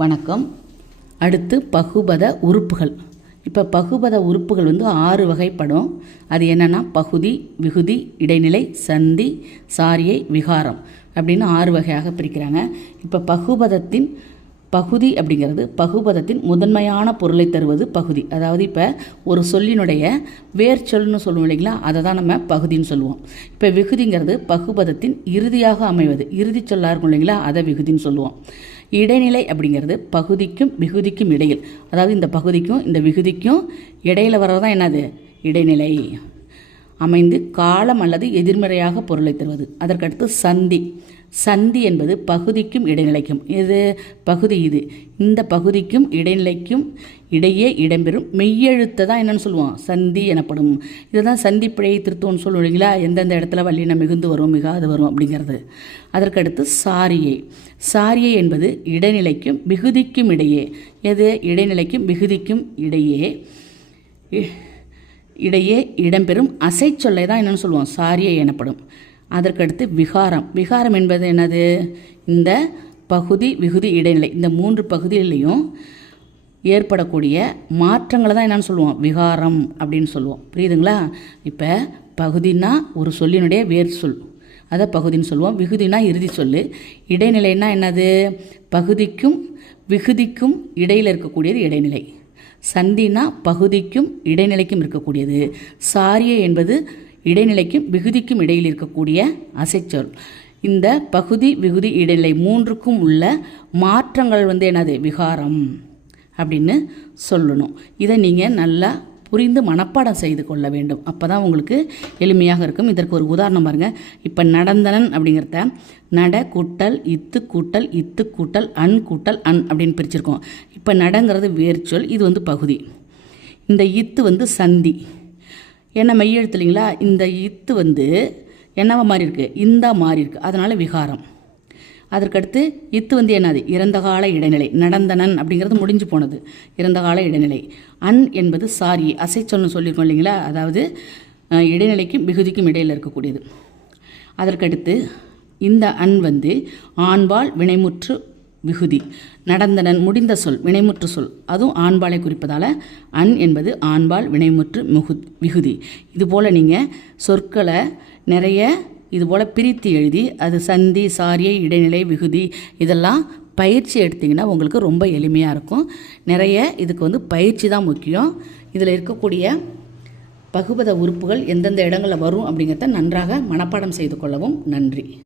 வணக்கம். அடுத்து பகுபத உறுப்புகள். இப்போ பகுபத உறுப்புகள் வந்து ஆறு வகைப்படும். அது என்னென்னா பகுதி விகுதி இடைநிலை சந்தி சாரியை விகாரம் அப்படின்னு ஆறு வகையாக பிரிக்கிறாங்க. இப்போ பகுபதத்தின் பகுதி அப்படிங்கிறது பகுபதத்தின் முதன்மையான பொருளை தருவது பகுதி. அதாவது இப்போ ஒரு சொல்லினுடைய வேர் சொல்னு சொல்லுவோம் இல்லைங்களா? அதை தான் நம்ம பகுதின்னு சொல்லுவோம். இப்போ விகுதிங்கிறது பகுபதத்தின் இறுதியாக அமைவது. இறுதி சொல்லாக இருக்கும் இல்லைங்களா? அதை விகுதின்னு சொல்லுவோம். இடைநிலை அப்படிங்கிறது பகுதிக்கும் விகுதிக்கும் இடையில். அதாவது இந்த பகுதிக்கும் இந்த விகுதிக்கும் இடையில் வர்றது என்னது? இடைநிலை. அமைந்து காலம் அல்லது எதிர்மறையாக பொருளை தருவது. அதற்கடுத்து சந்தி. சந்தி என்பது பகுதிக்கும் இடைநிலைக்கும். இது பகுதி இது. இந்த பகுதிக்கும் இடைநிலைக்கும் இடையே இடம்பெறும் மெய்யெழுத்தை தான் என்னென்னு சொல்லுவோம் சந்தி எனப்படும். இதை தான் சந்தி பிழையை திருத்தம்னு சொல்லுவோம் இல்லைங்களா? எந்தெந்த இடத்துல வல்லினம் மிகுந்து வரும் மிகாது வரும் அப்படிங்கிறது. அதற்கடுத்து சாரியை. சாரியை என்பது இடைநிலைக்கும் மிகுதிக்கும் இடையே. எது? இடைநிலைக்கும் மிகுதிக்கும் இடையே. இடையே இடம்பெறும் அசைச்சொல்லை தான் என்னென்னு சொல்லுவோம். சாரியை எனப்படும். அதற்கடுத்து விகாரம். விகாரம் என்பது என்னது? இந்த பகுதி விகுதி இடைநிலை. இந்த மூன்று பகுதிகளிலையும் ஏற்படக்கூடிய மாற்றங்களை தான் என்னென்னு சொல்லுவோம். விகாரம் அப்படின்னு சொல்லுவோம். புரியுதுங்களா? இப்போ பகுதினா ஒரு சொல்லினுடைய வேர் சொல். அதை பகுதின்னு சொல்லுவோம். விகுதினா இறுதி சொல் இடைநிலைன்னா என்னது? பகுதிக்கும் விகுதிக்கும் இடையில் இருக்கக்கூடியது இடைநிலை. சந்தினா பகுதிக்கும் இடைநிலைக்கும் இருக்கக்கூடியது. சாரிய என்பது இடைநிலைக்கும் விகுதிக்கும் இடையில் இருக்கக்கூடிய அசைச்சொல். இந்த பகுதி விகுதி இடைநிலை மூன்றுக்கும் உள்ள மாற்றங்கள் வந்து என்னது? விகாரம் அப்படின்னு சொல்லணும். இதை நீங்கள் நல்லா புரிந்து மனப்பாடம் செய்து கொள்ள வேண்டும். அப்போ தான் உங்களுக்கு எளிமையாக இருக்கும். இதற்கு ஒரு உதாரணம் பாருங்கள் இப்போ நடந்தனன் அப்படிங்கிறத நட கூட்டல் இத்து கூட்டல் இத்து கூட்டல் அன் கூட்டல் அன் அப்படின்னு பிரிச்சிருக்கோம். இப்போ நடங்கிறது வேர்ச்சொல் இது வந்து பகுதி. இந்த இத்து வந்து சந்தி. என்ன மெய்யெழுத்து இல்லைங்களா? இந்த இத்து வந்து என்னவா மாறி இருக்குது இந்தா மாறி இருக்குது அதனால் விகாரம். அதற்கடுத்து இத்து வந்து என்னது? இறந்த கால இடைநிலை நடந்தனன் அப்படிங்கிறது முடிஞ்சு போனது. இறந்த கால இடைநிலை. அன் என்பது சாரி அசைச்சொல்னு சொல்லியிருக்கோம் இல்லைங்களா? அதாவது இடைநிலைக்கும் மிகுதிக்கும் இடையில் இருக்கக்கூடியது. அதற்கடுத்து இந்த அன் வந்து ஆண்பால் வினைமுற்று விகுதி. நடந்தனன் முடிந்த சொல் வினைமுற்று சொல். அதுவும் ஆண்பாலை குறிப்பதால் அன் என்பது ஆண்பால் வினைமுற்று முகு விகுதி. இதுபோல் நீங்கள் சொற்களை நிறைய இதுபோல் பிரித்து எழுதி அது சந்தி சாரியை இடைநிலை விகுதி இதெல்லாம் பயிற்சி எடுத்திங்கன்னா உங்களுக்கு ரொம்ப எளிமையாக இருக்கும். நிறைய இதுக்கு வந்து பயிற்சி தான் முக்கியம். இதில் இருக்கக்கூடிய பகுபத உறுப்புகள் எந்தெந்த இடங்களில் வரும் அப்படிங்கிறத நன்றாக மனப்பாடம் செய்து கொள்ளவும் நன்றி.